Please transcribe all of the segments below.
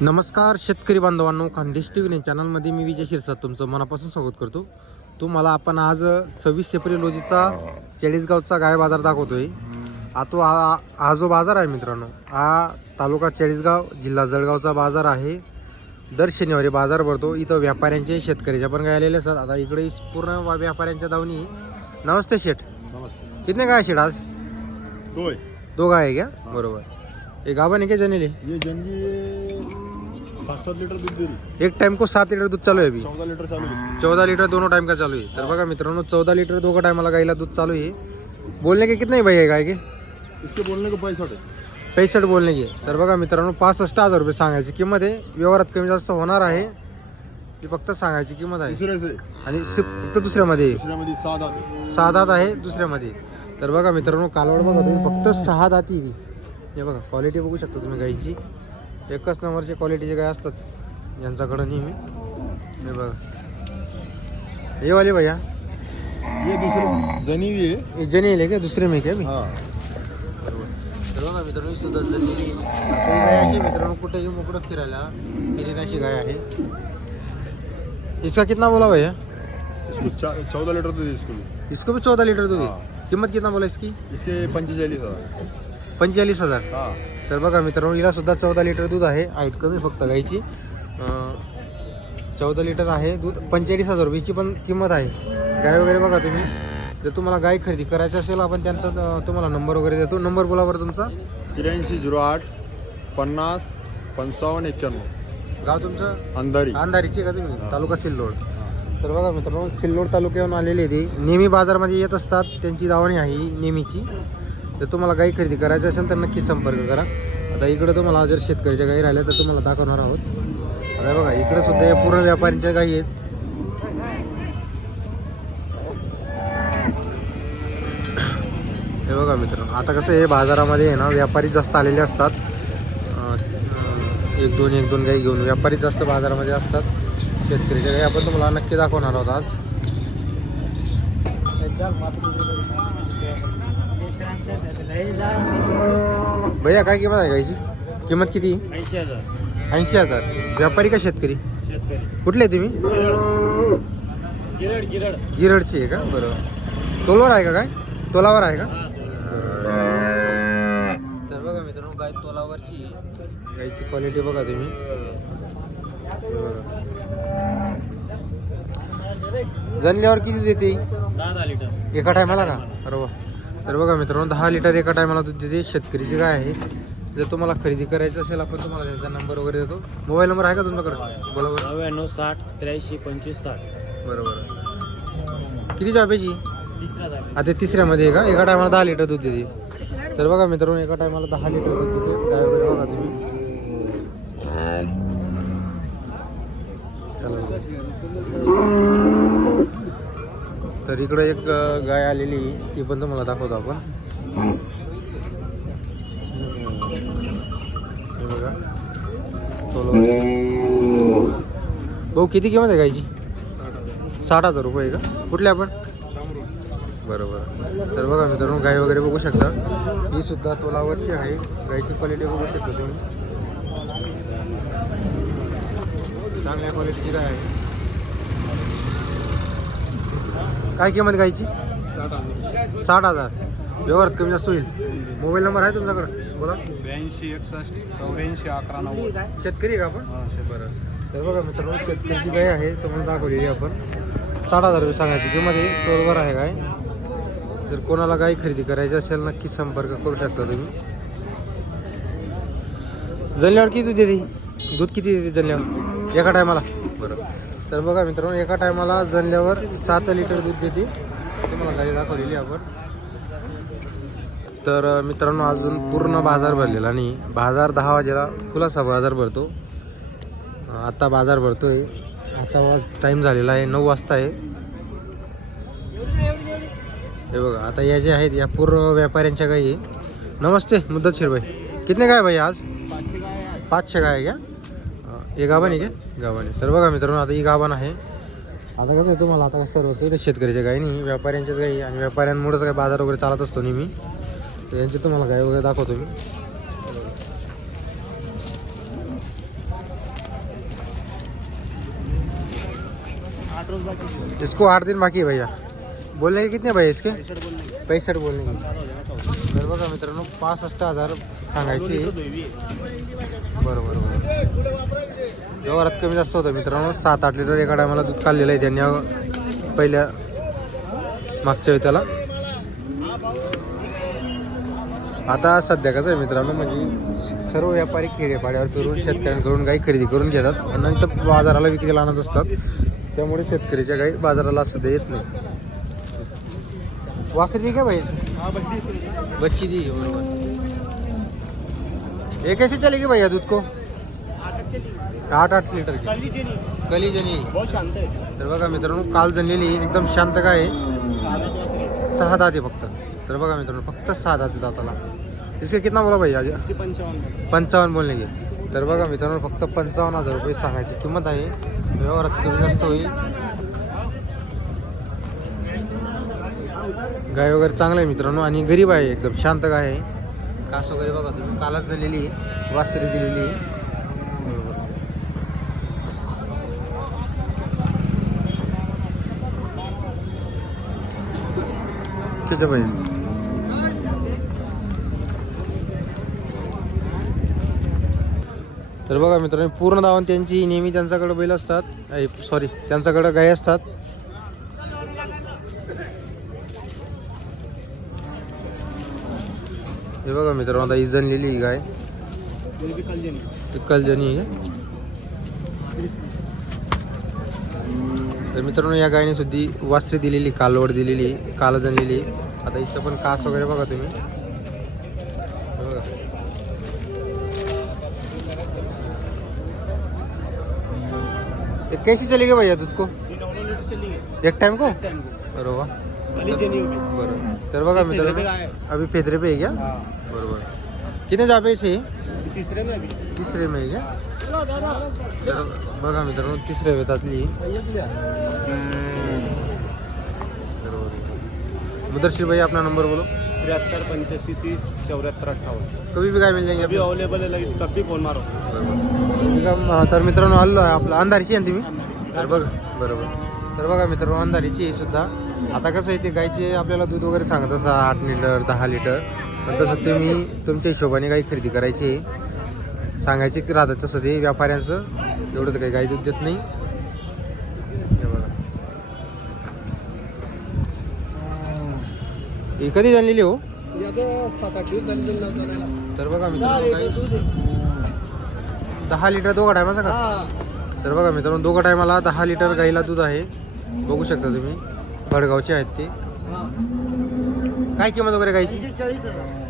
नमस्कार शेतकरी बांधवांनो खानदेश टी व्ही चॅनलमध्ये मी विजय शिरसाट तुमचं मनापासून स्वागत करतो. तुम्हाला आपण आज सव्वीस एप्रिल रोजीचा चाळीसगावचा गाय बाजार दाखवतोय. हा तो हा हा जो बाजार आहे मित्रांनो हा तालुका चाळीसगाव जिल्हा जळगावचा बाजार आहे. दर शनिवारी बाजार भरतो. इथं व्यापाऱ्यांचे शेतकऱ्याच्या पण गाय आलेले असतात. आता इकडे पूर्ण वा- व्यापाऱ्यांच्या दावणी. नमस्ते शेठ. नमस्ते. कितने गाय शेठ आज? होय दो गाय आहे क्या बरोबर. एक गाभा नाही क्या जनेले? ये जंगी सात सात लिटर दूध देरी एक टाइम को सात लिटर दूध चालू आहे अभी. चौदा लिटर चालू आहे. चौदह लीटर दोनों टाइम का चालू है तर बघा मित्रांनो चौदह लीटर दोघं टायमाला गाईला दूध चालू आहे. बोलने के कितने भैया गाय के? इसके बोलने का पैसा पैंसष्ट बोलने के. तर बघा मित्रांनो पासष्ट हजार रुपये सांगायची किंमत आहे. व्यवहारात कमी जास्त होणार आहे. ती फक्त सांगायची किंमत आहे. से आणि फक्त दुसऱ्यामध्ये दुसऱ्यामध्ये सहा दात सहा दात आहे दुसऱ्यामध्ये तर बघा मित्रांनो कालवड बघा तुम्ही. फक्त सहा दाती आहे. हे बघा क्वालिटी बघू शकता तुम्ही गाईची. एकच नंबरची क्वालिटीचे गाय असतात यांच्याकडं नेहमी. हे बघा. हे वाले भैया. ये दूसरे जनी भी है जने येले का? दुसरे में क्या मी हाँ. बघा मित्रांनो ही सुद्धा जणलेली गाय अशी मित्रांनो कुठेही मोकळं फिरायला अशी गाय आहे. इसका कितना बोला भैया? इसको चा- चौदह लीटर दूध इसको. इसको भी चौदह लीटर दूध। किंमत कितना बोला इसकी? इसके पंचेचाळीस हजार. पंचेचाळीस हजार. हाँ. तर बघा मित्रांनो हिला सुद्धा चौदा लिटर दूध आहे. हाईट कमी फक्त गाईची. चौदा लिटर आहे दूध. पंचेचाळीस हजार रुपयाची पण किंमत आहे. गाय वगैरे बघा तुम्ही. जर तुम्हाला गाय खरेदी करायची असेल आपण त्यांचा तुम्हाला नंबर वगैरे देतो. नंबर बोला बरं तुमचा. त्र्याऐंशी झिरो आठ पन्नास पंचावन्न एक्क्याण्णव गाव तुमचं? अंधारी. अंधारीची का तुम्ही. तालुका सिल्लोड. तर बघा मित्रांनो सिल्लोड तालुक्याहून आलेले ते. नेहमी बाजारमध्ये येत असतात. त्यांची दावणी आहे ही नेहमीची. जर तुम्हाला गाई खरेदी करायची असेल तर नक्की संपर्क करा. आता इकडं तुम्हाला जर शेतकऱ्याच्या गाई राहिल्या तर तुम्हाला दाखवणार आहोत. आता बघा इकडं सुद्धा या पूर्ण व्यापाऱ्यांच्या गाई आहेत. हे बघा मित्रांनो आता कसं हे बाजारामध्ये आहे ना व्यापारी जास्त आलेले असतात. एक दोन एक दोन गाई घेऊन व्यापारी जास्त बाजारामध्ये असतात. शेतकऱ्याच्या गाई आपण तुम्हाला नक्की दाखवणार आहोत आज. भैया काय किंमत आहे गाईची? किंमत किती? ऐंशी हजार. ऐंशी हजार. व्यापारी का शेतकरी? कुठले तुम्ही? गिरड गिरड. गिरडची आहे का? बरोबर तोलावर आहे का काय? तोलावर आहे का? तर बघा मित्रांनो गाय तोलावरची. गायची क्वालिटी बघा तुम्ही. जनल्यावर किती देते? एका टायमाला का बरोबर तर बघा मित्रांनो दहा लिटर एका टायमाला दूध देते. शेतकरीची गाय आहे. जर तुम्हाला खरेदी करायची असेल आपण तुम्हाला त्यांचा नंबर वगैरे देतो. मोबाईल नंबर आहे का तुमच्याकडे? बोला बरं. नव्याण्णव साठ त्र्याऐंशी पंचवीस साठ. बरोबर. किती झाला आता तिसऱ्यामध्ये का? एका टायमाला दहा लिटर दूध देते. तर बघा मित्रांनो एका टायमाला दहा लिटर दूध देते. गाय वगैरे बघा तुम्ही. तर इकडे एक गाय आलेली. ती पण तुम्हाला दाखवतो आपण. भाऊ किती किंमत आहे गायची? साठ हजार रुपये का? कुठले आपण? बरोबर. तर बघा मित्रांनो गाय वगैरे बघू शकता. ही सुद्धा तोलावरची आहे. गायची क्वालिटी बघू शकता तुम्ही. चांगल्या क्वालिटीची गाय आहे. काय किंमत गायची साठ हजार. व्यवहारात कमी जास्त होईल. मोबाईल नंबर आहे तुमच्याकडे? बोला. ब्याऐंशी एकसष्ट चौऱ्याऐंशी अकरा नव्वद. शेतकरी आहे का आपण? बरं. तर बघा मित्रांनो शेतकरीची गाय आहे तुम्हाला दाखवलेली आपण. साठ हजार रुपये सांगायची किंमत आहे. बरोबर आहे गाय. जर कोणाला गाय खरेदी करायची असेल नक्की संपर्क करू शकता तुम्ही. जणल्यावर किती दूध देते? दूध किती देते जणल्यावर? एका टायमाला? बरं. तर बघा मित्रांनो एका टायमाला जणल्यावर सात लिटर दूध देते. तुम्हाला गाडी दाखवलेली आहे आपण. तर मित्रांनो अजून पूर्ण बाजार भरलेला नाही बाजार दहा वाजेला खुलासा बाजार भरतो. आत्ता आता बाजार आहे आता वाज टाईम झालेला आहे नऊ वाजता आहे. हे बघा आता या जे आहेत या पूर्ण व्यापाऱ्यांच्या गाई नमस्ते मुद्दत शिरभाई कितने गाय भाई आज? पाचशे गाय आहे का? हे गाभण आहे का? गाभण तर बघा मित्रांनो आता ही गाभण आहे. आता कसं आहे तुम्हाला आता कसं सर्वच काही शेतकऱ्याच्या काही नाही व्यापाऱ्यांच्याच काही आणि व्यापाऱ्यांमुळेच काय बाजार वगैरे चालत असतो नेहमी. तर यांची तुम्हाला गाय वगैरे दाखवतो मी. इसको आठ दिन बाकी है भैया. बोलने के कितने भाई इसके? पैसठ बोलणे. तर बघा मित्रांनो पासष्ट हजार सांगायचे. बरोबर बरोबर. बरं बरं बरं व्यवहारात कमी जास्त होतं मित्रांनो. सात आठ लिटर एका टायमाला दूध काढलेलं आहे त्यांनी. पहिल्या मागच्या वेळी त्याला आता सध्या कसं आहे मित्रांनो म्हणजे सर्व व्यापारी खेडेपाड्यावर फिरून शेतकऱ्यांकडून गाई खरेदी करून घेतात. आणि नंतर बाजाराला विक्रीला आणत असतात. त्यामुळे शेतकऱ्याच्या गाई बाजाराला सध्या येत नाही. वासरी काय भाई हा बच्ची दी बरोबर ये कैसे चलेगी भैया दूध को? आठ आठ लिटर की। काली कली जणी बहुत शांत आहे तर बघा मित्रांनो काल जनलेली एकदम शांत काय आहे साधा तो असं सहा दाते फक्त तर बघा मित्रांनो फक्त सहा दाते दाताला इसके कितना बोला भैया आज? इसके पंचावन्न पंचावन्न बोलणे घे तर बघा मित्रांनो फक्त पंचावन्न हज़ार रुपये सांगायची किंमत आहे। व्यवहारात कमी जास्त होईल। गाय वगैरे चांगलं आहे मित्रांनो आणि गरीब आहे एकदम शांत गाय आहे. कास वगैरे बघा तुम्ही कालच झालेली आहे वासरी दिलेली आहे. बरोबर. त्याच्या पाहिजे तर बघा मित्रांनो पूर्ण धावन त्यांची नेहमी त्यांच्याकडं बैल असतात. सॉरी त्यांच्याकडं गाय असतात. हे बघा मित्रांनो आता ही जनलेली ही गाय. कलजनी आहे. तर मित्रांनो या गायने सुद्धा वासरी दिलेली कालवड दिलेली काल जनलेली आता हिचं पण कास वगैरे बघा तुम्ही. बघा. कैसी चलेगी भैया दूध को? एक टाइम को? टाइम को। बरोबर. तर बघा मित्रांनो है. अभी फेदरे पे है क्या हाँ. बरोबर. किती जाबे छे ये तीसरे में अभी तिसरे में आहे तर बघा मित्रांनो तिसऱ्या वेतातली मुदर्शीर भाई अपना नंबर बोलो तिहत्तर पंच्याऐंशी तीस चौऱ्याहत्तर अठ्ठावन्न. कभी भी काय मिल जाएंगे अभी आपको? अवेलेबल है लगी कभी फोन मारो. बरोबर. आहे, तर मित्रांनो हल्लो आहे आपलं. अंधारीची आहे ना तुम्ही? तर बघ बरोबर. तर बघा मित्रांनो अंधारीची आहे सुद्धा. आता कसं आहे ते गायचे आपल्याला दूध वगैरे सांगत असं आठ लिटर दहा लिटर. पण तसं तुम्ही तुमच्या हिशोबाने गाई खरेदी करायची आहे. सांगायचे की राहतात तसं ते व्यापाऱ्यांचं. एवढं तर काही गाई दूध देत नाही. बघा. ही कधी झालेली हो? तर बघा मित्रांनो गाई दहा लिटर दोघा टायमाचा का? तर बघा मित्रांनो दोघं टायमाला दहा लिटर गाईला दूध आहे. बघू शकता तुम्ही. भडगावचे आहेत ते. काय किंमत वगैरे गायची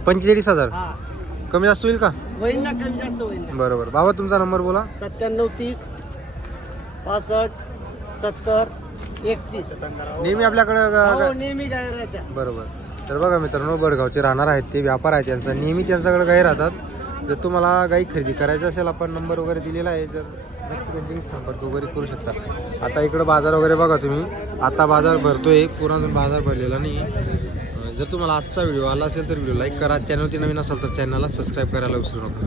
पंचेचाळीस हजार. कमी जास्त होईल का? होईल ना कमी जास्त होईल बरोबर. बाबा तुमचा नंबर बोला. सत्त्याण्णव तीस पासष्ट सत्तर एकतीस. नेहमी आपल्याकडे ग- नेहमी राहत्या. बरोबर. तर बघा मित्रांनो बडगावचे राहणार आहेत ते व्यापार आहे त्यांचा. नेहमी त्यांच्याकडे गाई राहतात. जर तुम्हाला गाई खरेदी करायची असेल आपण नंबर वगैरे दिलेला आहे जर नक्की त्यांच्याशी संपर्क वगैरे करू शकता. आता इकडं बाजार वगैरे बघा तुम्ही. आता बाजार भरतोय. पूर्ण बाजार भरलेला नाही. जर तुम्हाला आजचा व्हिडिओ आला असेल तर व्हिडिओ लाईक करा. चॅनलती नवीन असेल तर चॅनलला सबस्क्राईब करायला विसरू नका.